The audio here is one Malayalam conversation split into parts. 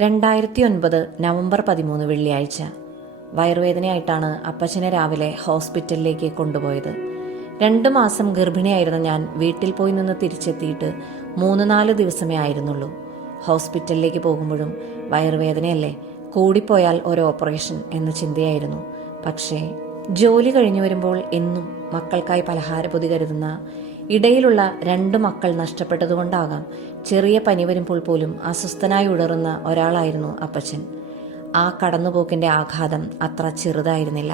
2009 നവംബർ 13 വെള്ളിയാഴ്ച. വയറുവേദനയായിട്ടാണ് അപ്പച്ചനെ രാവിലെ ഹോസ്പിറ്റലിലേക്ക് കൊണ്ടുപോയത്. 2 മാസം ഗർഭിണിയായിരുന്ന ഞാൻ വീട്ടിൽ പോയി നിന്ന് തിരിച്ചെത്തിയിട്ട് 3-4 ദിവസമേ ആയിരുന്നുള്ളൂ. ഹോസ്പിറ്റലിലേക്ക് പോകുമ്പോഴും വയറുവേദനയല്ലേ, കൂടിപ്പോയാൽ ഒരു ഓപ്പറേഷൻ എന്ന ചിന്തയായിരുന്നു. പക്ഷേ ജോലി കഴിഞ്ഞു വരുമ്പോൾ എന്നും മക്കൾക്കായി പലഹാരപ്പൊതി കരുതുന്ന, ഇടയിലുള്ള 2 മക്കൾ നഷ്ടപ്പെട്ടതുകൊണ്ടാകാം ചെറിയ പനി വരുമ്പോൾ പോലും അസ്വസ്ഥനായി ഉടറുന്ന ഒരാളായിരുന്നു അപ്പച്ചൻ. ആ കടന്നുപോക്കിന്റെ ആഘാതം അത്ര ചെറുതായിരുന്നില്ല.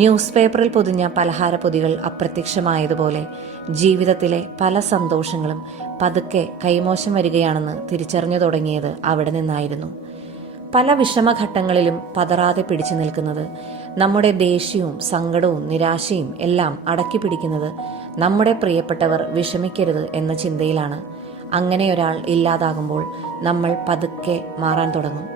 ന്യൂസ് പേപ്പറിൽ പൊതിഞ്ഞ പലഹാരപ്പൊതികൾ അപ്രത്യക്ഷമായതുപോലെ ജീവിതത്തിലെ പല സന്തോഷങ്ങളും പതുക്കെ കൈമോശം വരികയാണെന്ന് തിരിച്ചറിഞ്ഞു തുടങ്ങിയത് അവിടെ നിന്നായിരുന്നു. പല വിഷമഘട്ടങ്ങളിലും പതറാതെ പിടിച്ചു നിൽക്കുന്നത്, നമ്മുടെ ദേഷ്യവും സങ്കടവും നിരാശയും എല്ലാം അടക്കി പിടിക്കുന്നത് നമ്മുടെ പ്രിയപ്പെട്ടവർ വിഷമിക്കരുത് എന്ന ചിന്തയിലാണ്. അങ്ങനെ ഒരാൾ ഇല്ലാതാകുമ്പോൾ നമ്മൾ പതുക്കെ മാറാൻ തുടങ്ങും.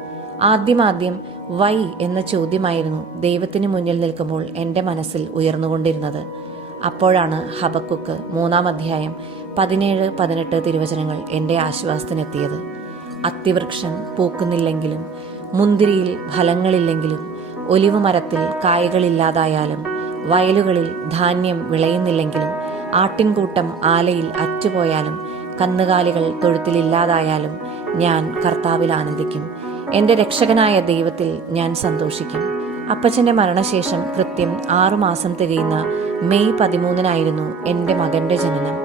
ആദ്യം വൈ എന്ന ചോദ്യമായിരുന്നു ദൈവത്തിന് മുന്നിൽ നിൽക്കുമ്പോൾ എൻ്റെ മനസ്സിൽ ഉയർന്നുകൊണ്ടിരുന്നത്. അപ്പോഴാണ് ഹബക്കുക്ക് 3-ാം അധ്യായം 17-18 തിരുവചനങ്ങൾ എൻ്റെ ആശ്വാസത്തിനെത്തിയത്. അത്തിവൃക്ഷം പൂക്കുന്നില്ലെങ്കിലും, മുന്തിരിയിൽ ഫലങ്ങളില്ലെങ്കിലും, ഒലിവ് മരത്തിൽ കായകളില്ലാതായാലും, വയലുകളിൽ ധാന്യം വിളയുന്നില്ലെങ്കിലും, ആട്ടിൻകൂട്ടം ആലയിൽ അറ്റുപോയാലും, കന്നുകാലികൾ തൊഴുത്തിലില്ലാതായാലും, ഞാൻ കർത്താവിൽ ആനന്ദിക്കും. എൻ്റെ രക്ഷകനായ ദൈവത്തിൽ ഞാൻ സന്തോഷിക്കും. അപ്പച്ചൻ്റെ മരണശേഷം കൃത്യം 6 മാസം തികയുന്ന മെയ് 13 എൻ്റെ മകൻ്റെ ജനനം.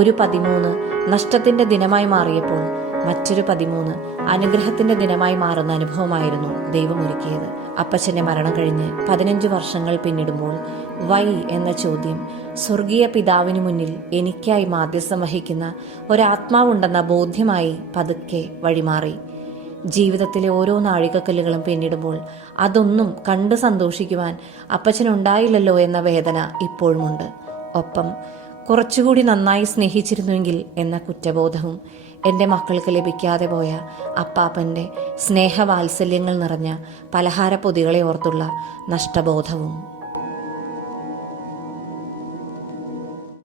ഒരു 13 നഷ്ടത്തിൻ്റെ ദിനമായി മാറിയപ്പോൾ മറ്റൊരു 13 അനുഗ്രഹത്തിന്റെ ദിനമായി മാറുന്ന അനുഭവമായിരുന്നു ദൈവമൊരുക്കിയത്. അപ്പച്ചന്റെ മരണം കഴിഞ്ഞ് 15 വർഷങ്ങൾ പിന്നിടുമ്പോൾ വൈ എന്ന ചോദ്യം സ്വർഗീയ പിതാവിന് മുന്നിൽ എനിക്കായി മാധ്യസ്ഥം വഹിക്കുന്ന ഒരാത്മാവുണ്ടെന്ന ബോധ്യമായി പതുക്കെ വഴിമാറി. ജീവിതത്തിലെ ഓരോ നാഴികക്കല്ലുകളും പിന്നിടുമ്പോൾ അതൊന്നും കണ്ട് സന്തോഷിക്കുവാൻ അപ്പച്ചനുണ്ടായില്ലല്ലോ എന്ന വേദന ഇപ്പോഴുമുണ്ട്. ഒപ്പം കുറച്ചുകൂടി നന്നായി സ്നേഹിച്ചിരുന്നുവെങ്കിൽ എന്ന കുറ്റബോധവും, എൻ്റെ മക്കൾക്ക് ലഭിക്കാതെ പോയ അപ്പാപ്പൻ്റെ സ്നേഹവാത്സല്യങ്ങൾ നിറഞ്ഞ പലഹാരപ്പൊതികളെ ഓർത്തുള്ള നഷ്ടബോധവും.